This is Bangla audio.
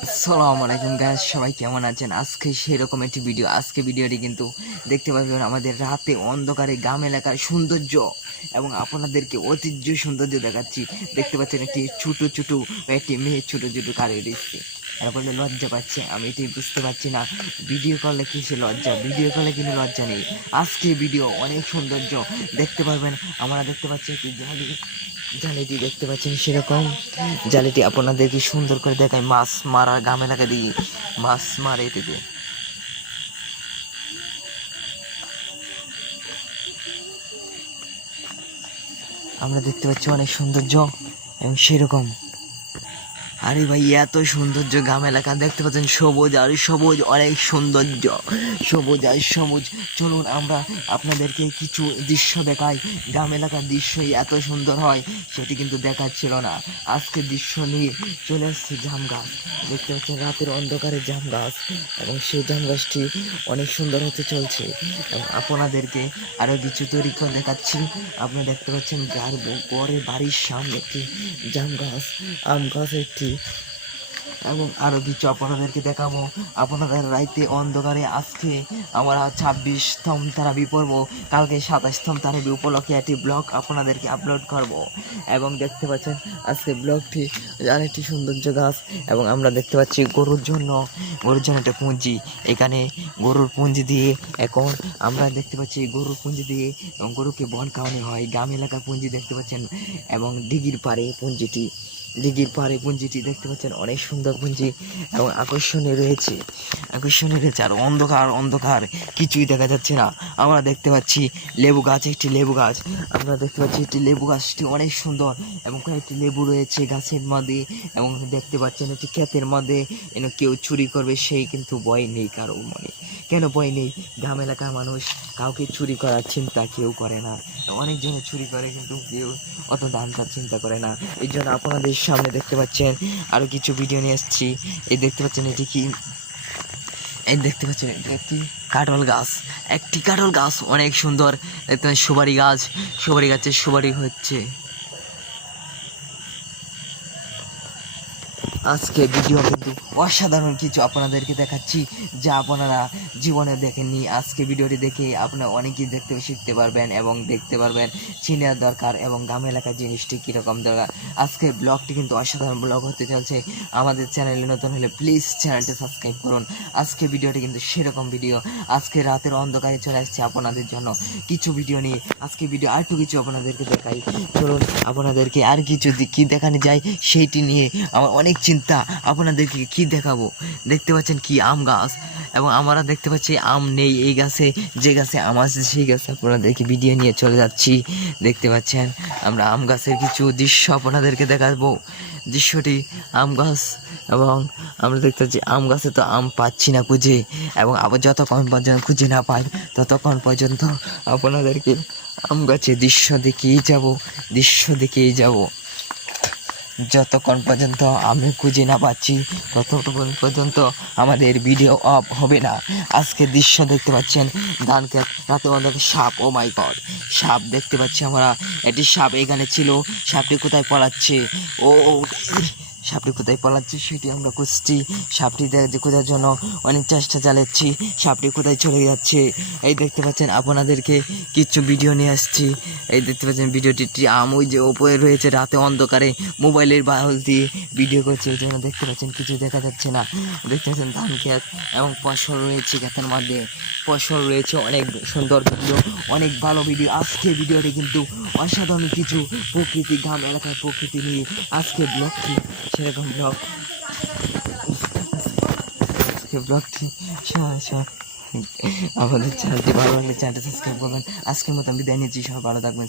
আসসালামু আলাইকুম গাইস, সবাই কেমন আছেন? আজকে সেরকম একটি ভিডিও। আজকে ভিডিওটি কিন্তু দেখতে পাবেন আমাদের রাতে অন্ধকারে গ্রাম এলাকার সৌন্দর্য এবং আপনাদেরকে ঐতিহ্য সৌন্দর্য দেখাচ্ছি। দেখতে পাচ্ছেন একটি ছোট ছোট একটি মেয়ে ছোট ছোট কারে দিচ্ছে, এরা বলে লজ্জা পাচ্ছে। আমি এটি বুঝতে পারছি না, ভিডিও করলে কিসে লজ্জা, ভিডিও করলে কিন্তু লজ্জা নেই। আজকে ভিডিও অনেক সৌন্দর্য দেখতে পারবেন। আমরা দেখতে পাচ্ছি একটি জালিটি দেখতে পাচ্ছেন, সেরকম জালিটি আপনাদেরকে সুন্দর করে দেখায়। মাছ মারার গ্রাম এলাকা দিয়ে মাছ মারে থেকে আমরা দেখতে পাচ্ছি অনেক সৌন্দর্য এবং সেরকম। আরে ভাই, এত সৌন্দর্য গ্রাম এলাকা দেখতে পাচ্ছেন, সবুজ আর সবুজ, অনেক সৌন্দর্য, সবুজ আর সবুজ। চলুন আমরা আপনাদেরকে কিছু দৃশ্য দেখাই। গ্রাম এলাকার দৃশ্যই এত সুন্দর হয় সেটি কিন্তু দেখাচ্ছিল না। আজকে দৃশ্য নিয়ে চলে এসেছে জাম গাছ। দেখতে পাচ্ছেন রাতের অন্ধকারে জাম গাছ, এবং সেই জাম গাছটি অনেক সুন্দর হতে চলছে। এবং আপনাদেরকে আরও কিছু তৈরি করে দেখাচ্ছি। আপনারা দেখতে পাচ্ছেন গড়ের বাড়ির সামনে একটি জাম গাছ, আম গাছ একটি, এবং আরও কিছু আপনাদেরকে দেখাবো। আপনাদের রাইতে অন্ধকারে আজকে আমরা 26তম তারাবি পড়বো, কালকে 27তম তারাবি উপলক্ষে একটি ব্লগ আপনাদেরকে আপলোড করব। এবং দেখতে পাচ্ছেন আজকে ব্লগটি আরেকটি সৌন্দর্য গাছ। এবং আমরা দেখতে পাচ্ছি গরুর জন্য একটা পুঁজি, এখানে গরুর পুঁজি দিয়ে এখন আমরা দেখতে পাচ্ছি গরুর পুঁজি দিয়ে এবং গরুকে বন খাওয়ানো হয়। গ্রাম এলাকার পুঁজি দেখতে পাচ্ছেন, এবং দিঘির পাড়ে পুঞ্জিটি দেখতে পাচ্ছেন, অনেক সুন্দর পুঞ্জি এবং আকর্ষণীয় রয়েছে, আর অন্ধকার কিছুই দেখা যাচ্ছে না। আমরা দেখতে পাচ্ছি লেবু গাছ, একটি লেবু গাছ, আমরা দেখতে পাচ্ছি একটি লেবু গাছটি অনেক সুন্দর এবং কয়েকটি লেবু রয়েছে গাছের মধ্যে। এবং দেখতে পাচ্ছেন একটি ক্ষেতের মধ্যে কেউ চুরি করবে সেই কিন্তু ভয় নেই কারো মনে। কেন ভয় নেই? গ্রাম এলাকার মানুষ কাউকে চুরি করার চিন্তা কেউ করে না। অনেকজনে চুরি করে কিন্তু কেউ অত দাম তার চিন্তা করে না। এই জন্য আপনাদের সামনে দেখতে পাচ্ছেন আরও কিছু ভিডিও নিয়ে এসেছি। এই দেখতে পাচ্ছেন এটি কি, এই দেখতে পাচ্ছেন একটি কাঁঠাল গাছ, অনেক সুন্দর। দেখতে পাচ্ছেন সুপারি গাছে সুপারি হচ্ছে। আজকে ভিডিও কিন্তু অসাধারণ কিছু আপনাদেরকে দেখাচ্ছি যা আপনারা জীবনে দেখেননি। আজকে ভিডিওটি দেখে আপনারা অনেকেই শিখতে পারবেন এবং দেখতে পারবেন চিনার দরকার এবং গ্রাম এলাকার জিনিসটি কীরকম দরকার। আজকে ব্লগটি কিন্তু অসাধারণ ব্লগ হতে চলছে। আমাদের চ্যানেলে নতুন হলে প্লিজ চ্যানেলটি সাবস্ক্রাইব করুন। আজকে ভিডিওটি কিন্তু সেরকম ভিডিও। আজকে রাতের অন্ধকারে চলে আসছে আপনাদের জন্য কিছু ভিডিও নিয়ে। আজকে ভিডিও আর একটু কিছু আপনাদেরকে দেখাই। চলুন আপনাদেরকে আর কিছু কী দেখানো যায় সেইটি নিয়ে আমার অনেক চিন্তা। আপনাদেরকে কি দেখাবো? দেখতে পাচ্ছেন কি আম গাছ, এবং আমরা দেখতে পাচ্ছি আম নেই এই গাছে, যে গাছে আম আছে সেই গাছে আপনাদেরকে ভিডিও নিয়ে চলে যাচ্ছি। দেখতে পাচ্ছেন আমরা আম গাছের কিছু দৃশ্য আপনাদেরকে দেখাবো। দৃশ্যটি আম গাছ, এবং আমরা দেখতে পাচ্ছি আম গাছে তো আম পাচ্ছি না খুঁজে, এবং আবার যতক্ষণ পর্যন্ত খুঁজে না পাই ততক্ষণ পর্যন্ত আপনাদেরকে আম গাছের দৃশ্য দেখেই যাব। যতক্ষণ পর্যন্ত আমি খুঁজে না পাচ্ছি ততক্ষণ পর্যন্ত আমাদের ভিডিও অফ হবে না। আজকে দৃশ্য দেখতে পাচ্ছেন ধান ক্ষেত, রাতে অনেক সাপ, ও মাই গড, সাপ দেখতে পাচ্ছি আমরা। একটি সাপ এখানে ছিল, সাপটি কোথায় পলাচ্ছে? সাপটি কোথায় পালাচ্ছে সেটি আমরা খুঁজছি। সাপটি খোঁজার জন্য অনেক চেষ্টা চালাচ্ছি। সাপটি কোথায় চলে যাচ্ছে? এই দেখতে পাচ্ছেন আপনাদেরকে কিছু ভিডিও নিয়ে আসছি। এই দেখতে পাচ্ছেন ভিডিওটি আম ওই যে ওপরে রয়েছে, রাতে অন্ধকারে মোবাইলের বাহল দিয়ে ভিডিও করছে, এই জন্য দেখতে পাচ্ছেন কিছু দেখা যাচ্ছে না। দেখতে পাচ্ছেন ধান ক্ষেত এবং ফসল রয়েছে, ক্ষেতের মধ্যে ফসল রয়েছে। অনেক সুন্দর ভিডিও, অনেক ভালো ভিডিও। আজকে ভিডিওটি কিন্তু অসাধারণ কিছু প্রকৃতি, গ্রাম এলাকার প্রকৃতি নিয়ে আজকে ব্লগটি সেরকম ব্লগ। আজকে ব্লগটি আমাদের চ্যানেলটি ভালো লাগলে চ্যানেলটি সাবস্ক্রাইব করবেন। আজকের মতো বিদায় নিচ্ছি, সবাই ভালো থাকবেন।